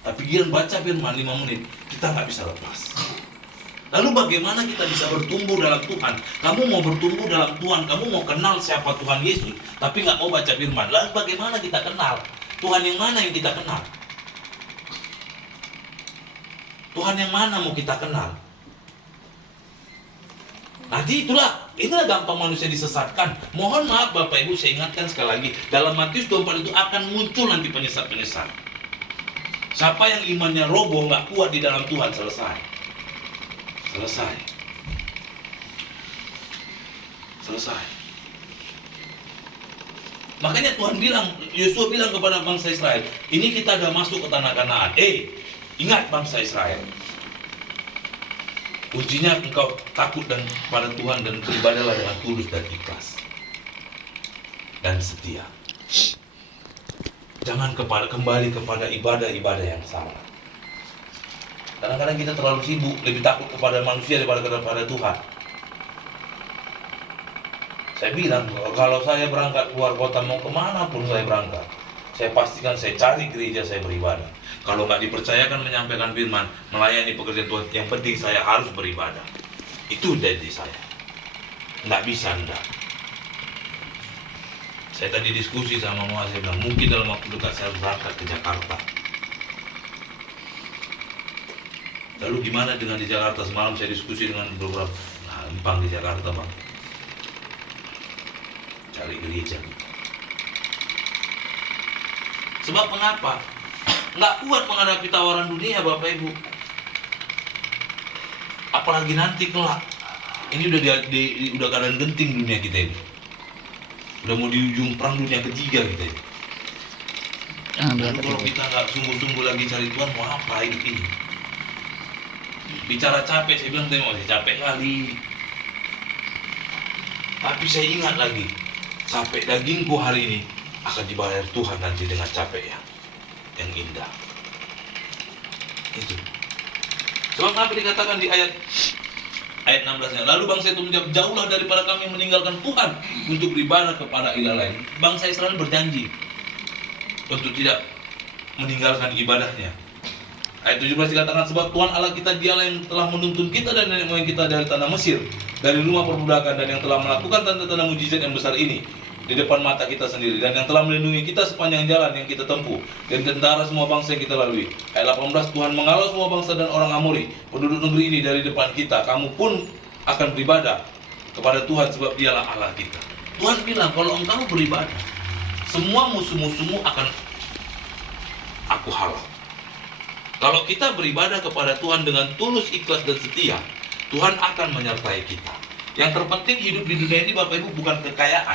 Tapi dia baca firman 5 menit, kita nggak bisa lepas. Lalu bagaimana kita bisa bertumbuh dalam Tuhan? Kamu mau bertumbuh dalam Tuhan, kamu mau kenal siapa Tuhan Yesus, tapi nggak mau baca firman. Lalu bagaimana kita kenal? Tuhan yang mana yang kita kenal? Tuhan yang mana mau kita kenal? Nanti inilah gampang manusia disesatkan. Mohon maaf Bapak Ibu, saya ingatkan sekali lagi, dalam Matius 24 itu akan muncul nanti penyesat-penyesat. Siapa yang imannya roboh, nggak kuat di dalam Tuhan, selesai. Makanya Tuhan bilang, Yosua bilang kepada bangsa Israel, ini kita sudah masuk ke tanah Kanaan. Ingat bangsa Israel, kuncinya engkau takut dan pada Tuhan dan beribadahlah dengan tulus dan ikhlas dan setia. Jangan kembali kepada ibadah-ibadah yang salah. Kadang-kadang kita terlalu sibuk, lebih takut kepada manusia daripada kepada Tuhan. Saya bilang, kalau saya berangkat keluar kota, mau kemana pun saya berangkat, saya pastikan saya cari gereja, saya beribadah. Kalau nggak dipercayakan menyampaikan firman, melayani pekerjaan Tuhan, yang penting saya harus beribadah. Itu janji saya. Nggak bisa enggak. Saya tadi diskusi sama mama, saya bilang mungkin dalam waktu dekat saya berangkat ke Jakarta. Lalu gimana dengan di Jakarta? Semalam saya diskusi dengan beberapa empang di Jakarta, Bang. Cari gereja. Sebab mengapa? Nggak kuat menghadapi tawaran dunia, Bapak Ibu. Apalagi nanti kelak. Ini udah keadaan genting dunia kita ini. Udah mau di ujung perang dunia ketiga kita ini. Kalau kita nggak sungguh-sungguh lagi cari Tuhan, mau apa hidup ini? Bicara capek, saya bilang tadi masih capek kali. Tapi saya ingat lagi, capek dagingku hari ini akan dibayar Tuhan nanti dengan capek yang indah. Itu. Sebab apa dikatakan di ayat 16-nya, lalu bangsa itu menjawab, jauhlah daripada kami meninggalkan Tuhan untuk beribadah kepada ilah lain. Bangsa Israel berjanji untuk tidak meninggalkan ibadahnya. Ayat 17 dikatakan, sebab Tuhan Allah kita dialah yang telah menuntun kita dan nenek moyang kita dari tanah Mesir, dari rumah perbudakan, dan yang telah melakukan tanda-tanda mujizat yang besar ini di depan mata kita sendiri, dan yang telah melindungi kita sepanjang jalan yang kita tempuh, dan tentara semua bangsa yang kita lalui. Ayat 18, Tuhan mengalau semua bangsa dan orang Amori, penduduk negeri ini dari depan kita. Kamu pun akan beribadah kepada Tuhan, sebab dialah Allah kita. Tuhan bilang, kalau engkau beribadah, semua musuh-musuhmu akan aku halau. Kalau kita beribadah kepada Tuhan dengan tulus, ikhlas, dan setia, Tuhan akan menyertai kita. Yang terpenting hidup di dunia ini, Bapak Ibu, bukan kekayaan.